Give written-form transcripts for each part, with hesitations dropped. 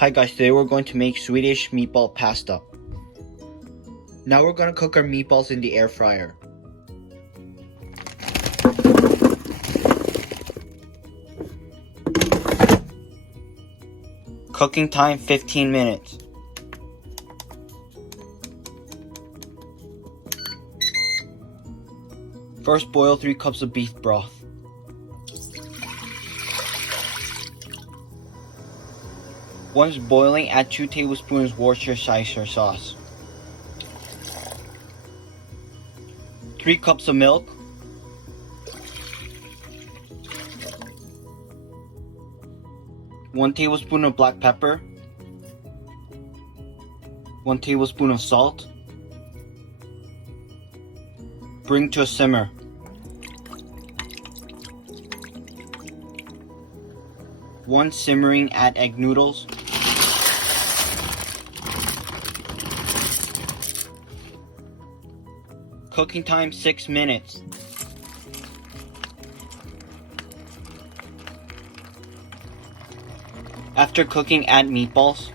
Hi guys, today we're going to make Swedish meatball pasta. Now we're going to cook our meatballs in the air fryer. Cooking time 15 minutes. First, boil 3 cups of beef broth. Once boiling, add 2 tablespoons Worcestershire sauce, 3 cups of milk, 1 tablespoon of black pepper, 1 tablespoon of salt. Bring to a simmer. Once simmering, add egg noodles. Cooking time 6 minutes. After cooking, add meatballs.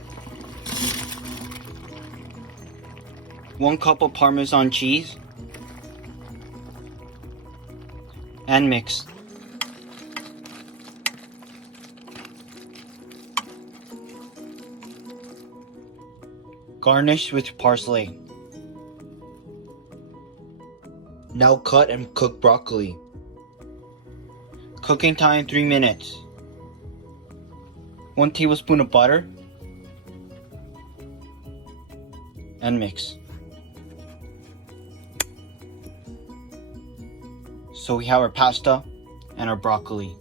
1 cup of Parmesan cheese. And mix. Garnish with parsley. Now cut and cook broccoli. Cooking time 3 minutes. 1 tablespoon of butter. And mix. So we have our pasta and our broccoli.